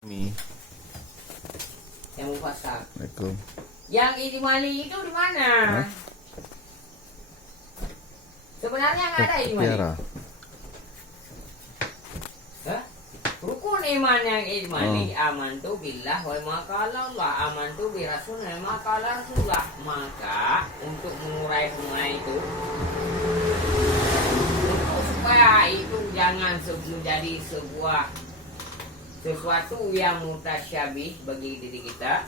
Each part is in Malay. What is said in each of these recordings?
Mi. Yang Mufassal. Assalamualaikum. Yang Ijmali itu di mana? Hah? Sebenarnya nggak ada Ijmali. Tiara. Hah? Rukun iman yang Ijmali, amantu billah wa ma qala Allah, amantu bi rasul wa ma qala Rasulullah. Maka untuk mengurai semua itu, untuk supaya itu jangan menjadi sesuatu yang mutasyabih bagi diri kita,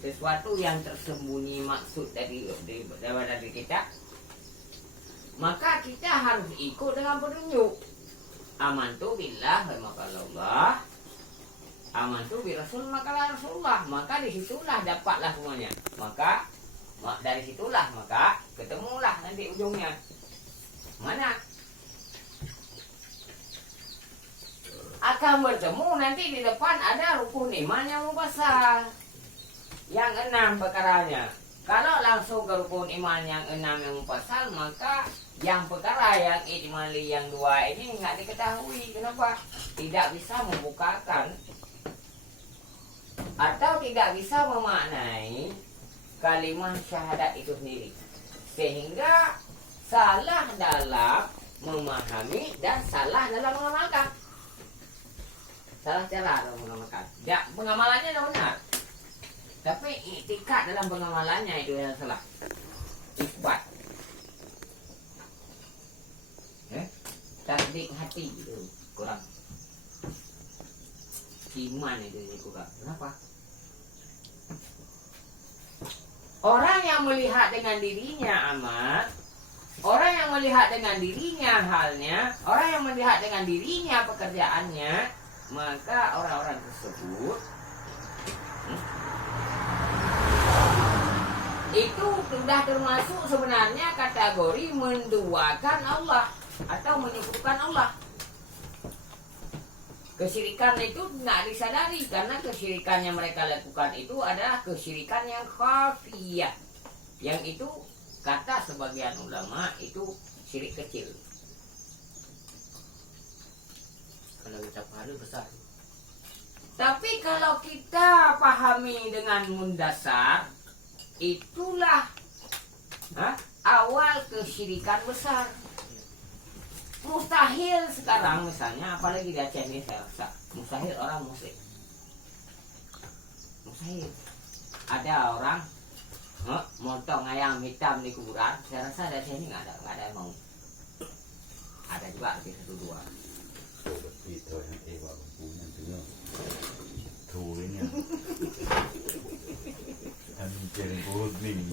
sesuatu yang tersembunyi maksud dari kita, maka kita harus ikut dengan petunjuk. Amantu billah wa maqalallah, amantu bi rasul maqala Rasulullah. Maka disitulah dapatlah semuanya. Maka dari situlah maka ketemulah nanti ujungnya. Mana akan bertemu nanti di depan ada rukun iman yang mufassal yang 6 perkaranya. Kalau langsung ke rukun iman yang 6 yang mufassal, maka yang perkara yang ijmali yang 2 ini nggak diketahui. Kenapa? Tidak bisa membukakan atau tidak bisa memaknai kalimat syahadat itu sendiri, sehingga salah dalam memahami dan salah dalam mengamalkan. Salah cara dalam mengamalkan. Ya, pengamalannya sudah benar, tapi iktikad dalam pengamalannya itu yang salah. Isbat, tasdik hati itu kurang. Iman itu kurang. Kenapa? Orang yang melihat dengan dirinya amat, orang yang melihat dengan dirinya halnya, orang yang melihat dengan dirinya pekerjaannya, maka orang-orang tersebut itu sudah termasuk sebenarnya kategori menduakan Allah atau menyekutukan Allah. Kesyirikan itu tidak disadari, karena kesyirikan yang mereka lakukan itu adalah kesyirikan yang khafiyah, yang itu kata sebagian ulama itu syirik kecil. Kalau kita pahami besar. Tapi kalau kita pahami dengan mundasar, itulah awal kesyirikan besar. Mustahil sekarang misalnya, apalagi di Aceh ini saya rasa mustahil orang musyrik. Mustahil. Ada orang motong ayam hitam di kuburan. Saya rasa di Aceh ini nggak ada yang mau. Ada juga di 1-2. Itu yang punya tulinya kan kirim kuning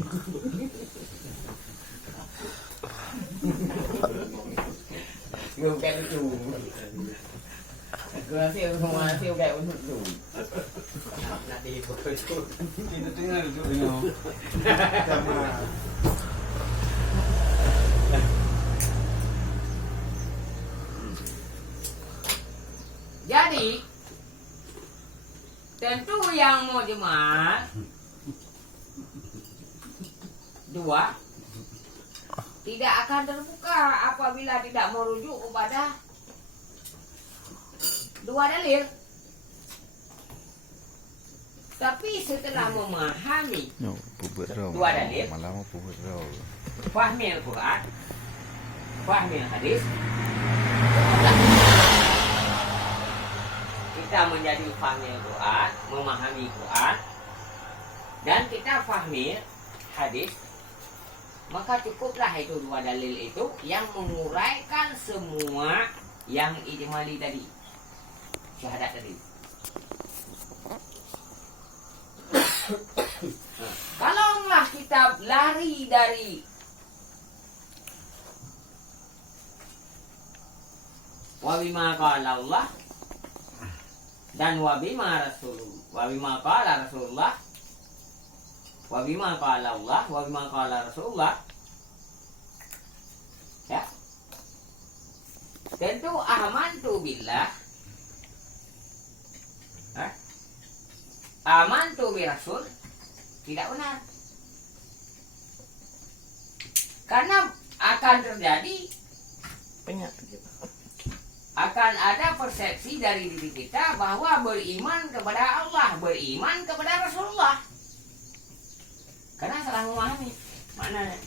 Gue kayak lucu. Gue masih kayak lucu. Nanti itu tinggal itu sama. Jadi tentu yang mau jemaah 2 tidak akan terbuka apabila tidak merujuk kepada 2 dalil. Tapi setelah memahami 2 dalil, Malam puput raw. fahmi Al-Quran, fahmi hadis, kita menjadi fahmi Al-Quran, memahami Quran, dan kita fahmi hadis, maka cukuplah itu 2 dalil itu yang menguraikan semua yang ijmali tadi, syahadat tadi. Kalaulah kita lari dari wa bima qala Allah dan wa bima qala Rasulullah, wa bima qala Allah, wa bima qala Rasulullah, ya, tentu amantu billah, amantu bi Rasul tidak benar, karena akan terjadi akan ada persepsi dari diri kita bahwa beriman kepada Allah, beriman kepada Rasulullah. Karena salah memahami maknanya.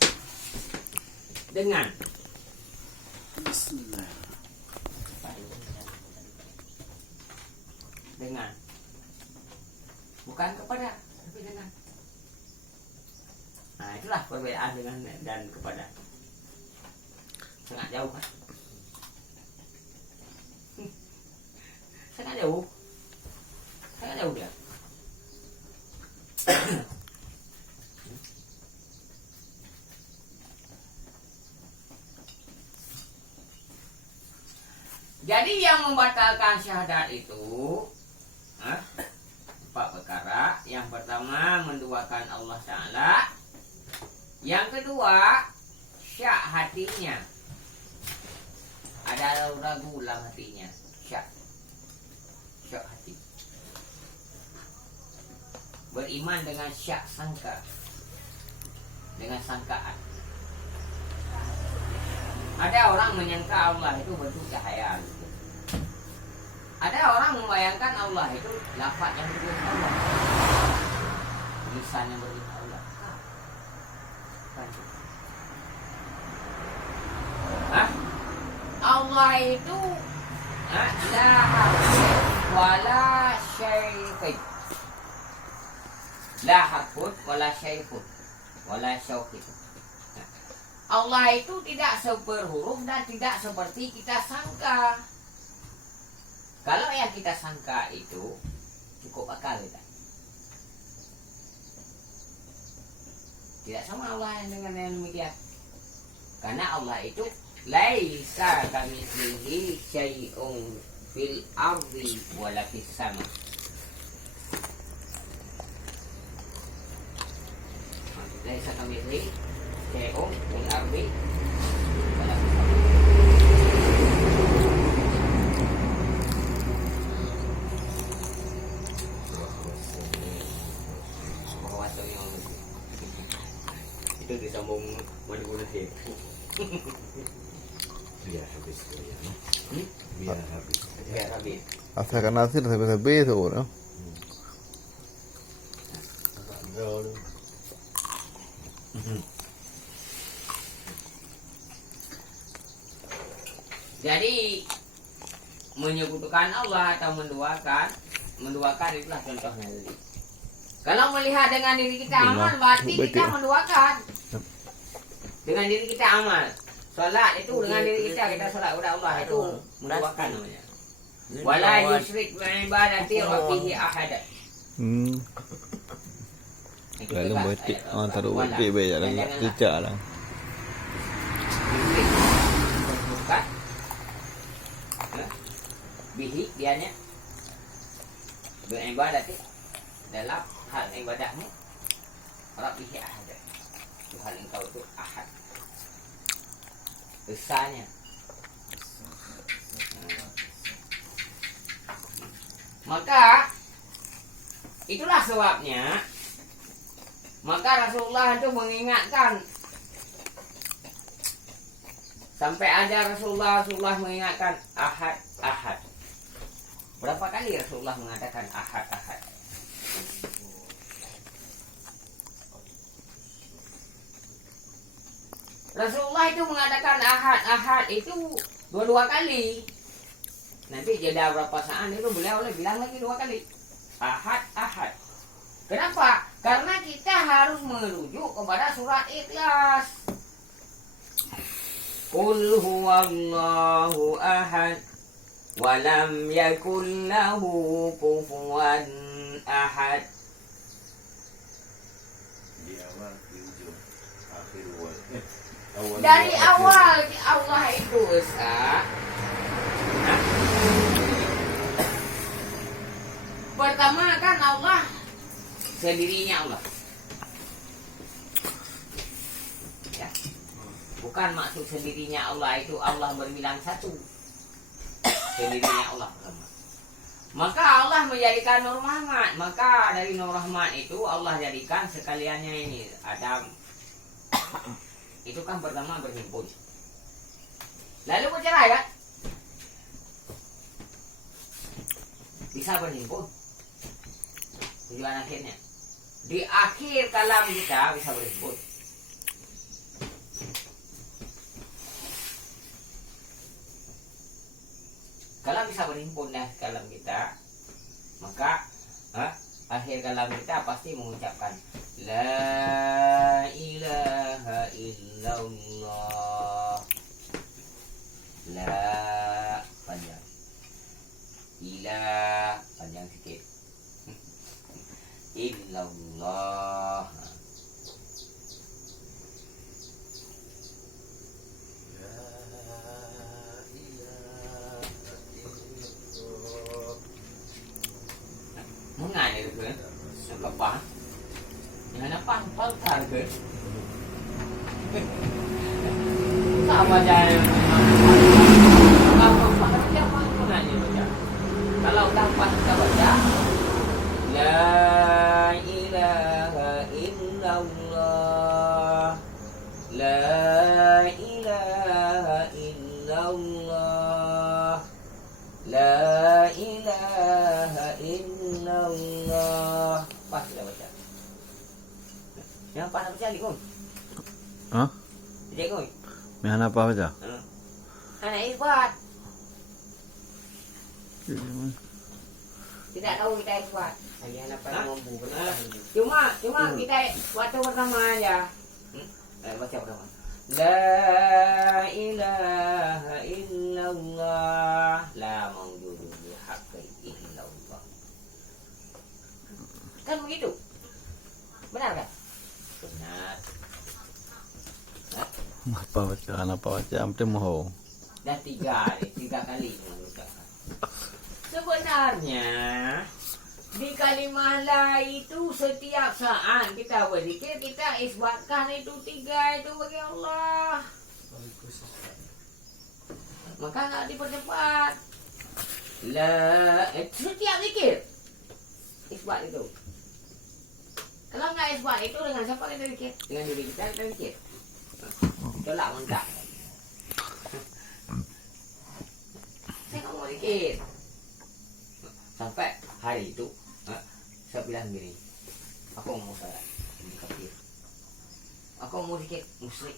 Dengan Bismillah. dengan bukan kepada, tapi dengan. Nah, itulah perbedaan dengan dan kepada. Sangat jauh kan? Sangat jauh. Sangat jauh dia. Jadi yang membatalkan syahadat itu empat perkara. Yang pertama menduakan Allah Ta'ala. Yang kedua syak hatinya. Ada ragu dalam hatinya. Syak hati. Beriman dengan syak sangka, dengan sangkaan. Ada orang menyangka Allah itu bentuk cahaya. Ada orang membayangkan Allah itu lafaz yang berbeda Allah, tulisan yang berbeda Allah. Allah itu la harfun wala syai'un. La harfun wala syai'un wala syauqin. Allah itu tidak seberhuruf dan tidak seperti kita sangka. Kalau yang kita sangka itu cukup akal kita. Tidak sama Allah dengan yang demikian. Karena Allah itu laisa kamitslihi syai'un fil ardi wala fis sama. Laisa kamitslihi syai'un fil ardi wala fis sama. Itu disambung manipulasi. Biar habis ya. Biar habis. Biar habis. Hasta que nacer se ve seguro. Jadi menyekutukan Allah atau menduakan itulah contohnya tadi. Kalau melihat dengan diri kita amal, berarti kita menduakan. Dengan diri kita amal. Salat itu dengan diri kita salat kepada Allah itu menduakan namanya. Wala yusyrik bi ibadati rabbih ahada. Lalu betik taruh betik baik jalan cecak lah. Bukan. Bihi dianya beribadati dalam hal ibadahmu rabbih ahada. Tuhan engkau itu ahad. Besarnya. Maka itulah sebabnya maka Rasulullah itu mengingatkan sampai ada Rasulullah mengingatkan ahad. Berapa kali Rasulullah mengatakan ahad? Rasulullah itu mengatakan ahad itu dua kali. Nanti jeda berapa saat itu beliau bilang lagi 2 kali. Ahad. Kenapa? Karena kita harus merujuk kepada surat Ikhlas. Qul huwallahu ahad wa lam yakul lahu kufuwan ahad. Di awal, di ujung, akhir Dari awal Allah itu Esa. Pertama kan Allah sendirinya Allah. Ya. Bukan maksud sendirinya Allah itu Allah berbilang satu. Sendirinya Allah pertama. Maka Allah menjadikan Nur Rahmat. Maka dari Nur Rahmat itu Allah jadikan sekaliannya ini Adam. Itu kan pertama berhimpun. Lalu bercerai kan? bisa berhimpun. Tujuan akhirnya. Di akhir kalam kita bisa berhimpun. Kalau bisa berhimpun dah kalam kita, maka akhir kalam kita pasti mengucapkan La ilaha illallah. La panjang, ilah panjang sikit, illallah. Mengai itu kan, apa? Jangan apa, paltar kan? Sama aja. Kalau tanpa kita baca La ilaha illallah, La ilaha illallah, La ilaha illallah. Pas kita baca. Yang pas baca ni kun. Hah? Dia kun. Mihan apa aja? Anak ikhwan. Tidak tahu kita ikhwan. Hanya apa yang mampu. Cuma kita waktu pertama aja. Baca pertama. La ilaha illallah, la mawjudu bihaqqi illallah. Kan begitu? Benar kan? Benar. Apa baca? Ampe moho. Dan tiga kali mengucapkan. Sebenarnya di kalimah la itu setiap saat kita berzikir kita isbatkan itu tiga itu bagi Allah. Maka nggak dipercepat. La setiap zikir isbat itu. Kalau nggak isbat itu dengan siapa kita zikir? Dengan diri kita zikir. Tolak mentah. Saya nggak mau zikir. Sampai hari itu saya bilang gini, aku mau salat, aku mau zikir musrik.